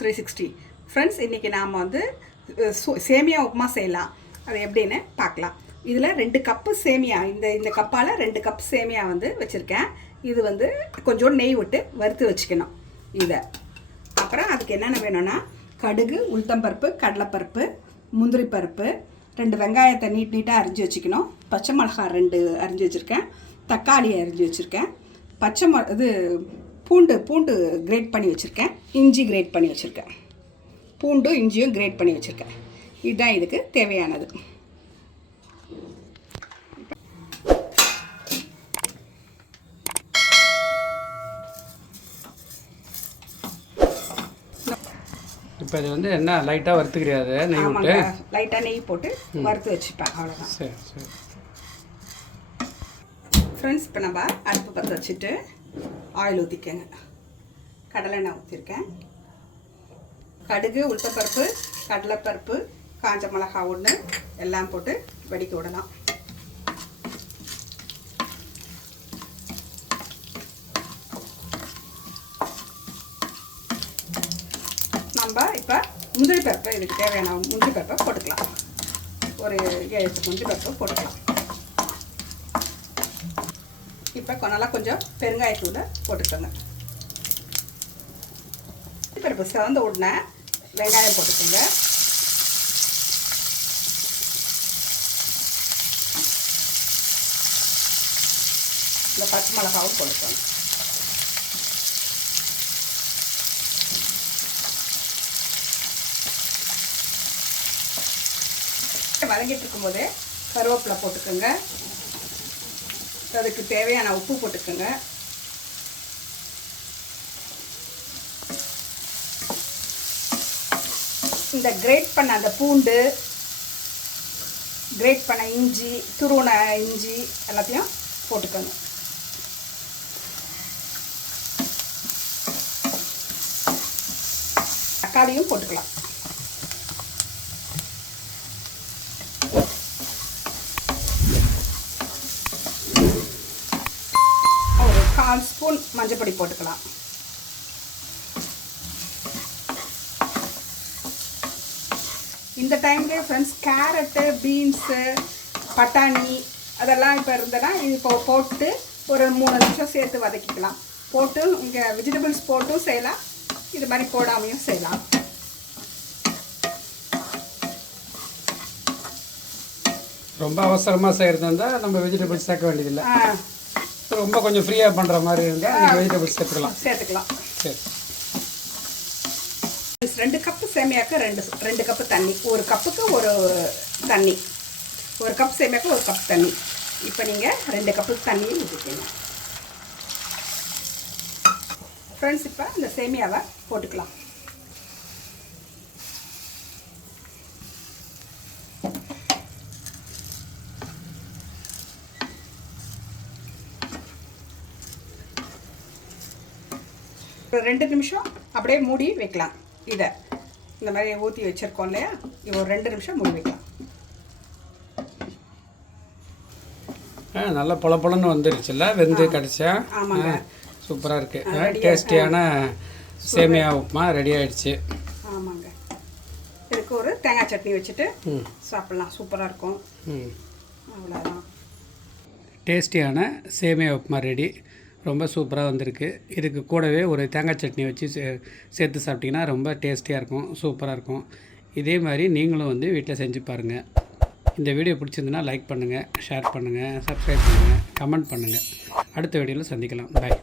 360 friends, இன்றைக்கி நாம் வந்து சேமியா உப்புமா செய்யலாம். அது எப்படின்னு பார்க்கலாம். இதில் 2 கப்பு சேமியா, இந்த கப்பால் 2 கப் சேமியா வந்து வச்சுருக்கேன். இது வந்து கொஞ்சம் நெய் விட்டு வறுத்து வச்சுக்கணும் இதை. அப்புறம் அதுக்கு என்னென்ன வேணும்னா கடுகு, உளுத்தம்பருப்பு, கடலைப்பருப்பு, முந்திரி பருப்பு, 2 வெங்காயத்தை நீட்டாக அரிஞ்சு வச்சுக்கணும். பச்சை மிளகாய் 2 அரிஞ்சு வச்சுருக்கேன். தக்காளி அரிஞ்சு வச்சுருக்கேன். பூண்டு கிரேட் பண்ணி வச்சுருக்கேன். இஞ்சி கிரேட் பண்ணி வச்சுருக்கேன். பூண்டும் இஞ்சியும் கிரேட் பண்ணி வச்சுருக்கேன். இதுதான் இதுக்கு தேவையானது. இப்போ இது வந்து என்ன லைட்டாக வறுத்துக்கிறியாது? நெய் விட்டு லைட்டாக நெய் போட்டு வறுத்து வச்சுப்பேன், அவ்வளோதான். சரி சரி ஃப்ரெண்ட்ஸ், இப்போ நம்ம அடுப்பு பற்ற வச்சுட்டு ஆயில் ஊற்றிக்கங்க. கடலை எண்ணெய் ஊற்றிருக்கேன். கடுகு, உளுத்தப்பருப்பு, கடலைப்பருப்பு, காஞ்ச மிளகாய் 1 எல்லாம் போட்டு வடிக்க விடலாம். நம்ம இப்போ முந்திரி பருப்பை, இதுக்கு தேவையான முந்திரி பருப்பை போட்டுக்கலாம். ஒரு 7 முந்திரி பருப்பு போட்டுக்கலாம். இப்போ நல்லா கொஞ்சம் பெருங்காயத்தூளை போட்டுக்கோங்க. பருப்பு சிவந்த உடனே வெங்காயம் போட்டுக்கோங்க. இந்த பச்சை மிளகாவும் போட்டுக்கோங்க. வதங்கிட்டு இருக்கும்போதே கருவேப்பிலை போட்டுக்கோங்க. அதுக்கு தேவையான உப்பு போட்டுக்கோங்க. இந்த கிரேட் பண்ண அந்த பூண்டு, கிரேட் பண்ண இஞ்சி, துருவன இஞ்சி எல்லாத்தையும் போட்டுக்கோங்க. தக்காளியும் போட்டுக்கலாம். ஒரு 1/4 ஸ்பூன் மஞ்சள் பொடி போட்டுக்கலாம். இந்த டைம்லேயே ஃப்ரெண்ட்ஸ் கேரட்டு, பீன்ஸு, பட்டாணி அதெல்லாம் இப்போ இருந்ததுன்னா இப்போ போட்டு ஒரு 3 நிமிஷம் சேர்த்து வதக்கிக்கலாம். போட்டு இங்கே வெஜிடபிள்ஸ் போட்டும் செய்யலாம், இது மாதிரி போடாமையும் செய்யலாம். ரொம்ப அவசரமாக செய்கிறதா இருந்தால் நம்ம வெஜிடபிள்ஸ் சேர்க்க வேண்டியதில்லை. ரொம்ப கொஞ்சம் ஃப்ரீயாக பண்ணுற மாதிரி இருந்தால் நீங்கள் வெஜிடபிள்ஸ் சேர்த்துக்கலாம். சரி. 2 கப்பு சேமியாவுக்கு 2 கப்பு தண்ணி. 1 கப்புக்கு 1 தண்ணி. 1 கப் சேமியாவுக்கு 1 கப் தண்ணி. இப்போ நீங்கள் 2 கப்பு தண்ணியும் ஊற்றிக்கணும். ஃப்ரெண்ட்ஸ், இப்போ இந்த சேமியாவை போட்டுக்கலாம். ஒரு 2 நிமிஷம் அப்படியே மூடி வைக்கலாம். இதை இந்த மாதிரி ஊற்றி வச்சுருக்கோம் இல்லையா, இது ஒரு 2 நிமிஷம் மூடி வைக்கலாம். நல்லா பொலன்னு வந்துருச்சுல்ல, வெந்து கிடச்சா. ஆமாங்க, சூப்பராக இருக்குது. டேஸ்டியான சேமியா உப்புமா ரெடி ஆகிடுச்சு. ஆமாங்க. இதுக்கு ஒரு தேங்காய் சட்னி வச்சுட்டு சாப்பிட்லாம். சூப்பராக இருக்கும். அவ்வளோதான். டேஸ்டியான சேமியா உப்புமா ரெடி. ரொம்ப சூப்பராக வந்திருக்கு. இதுக்கு கூடவே ஒரு தேங்காய் சட்னி வச்சு சேர்த்து சாப்பிட்டிங்கன்னா ரொம்ப டேஸ்டியாக இருக்கும், சூப்பராக இருக்கும். இதே மாதிரி நீங்களும் வந்து வீட்டில் செஞ்சு பாருங்கள். இந்த வீடியோ பிடிச்சிருந்துன்னா லைக் பண்ணுங்கள், ஷேர் பண்ணுங்கள், சப்ஸ்கிரைப் பண்ணுங்கள், கமெண்ட் பண்ணுங்கள். அடுத்த வீடியோவில் சந்திக்கலாம். பாய்.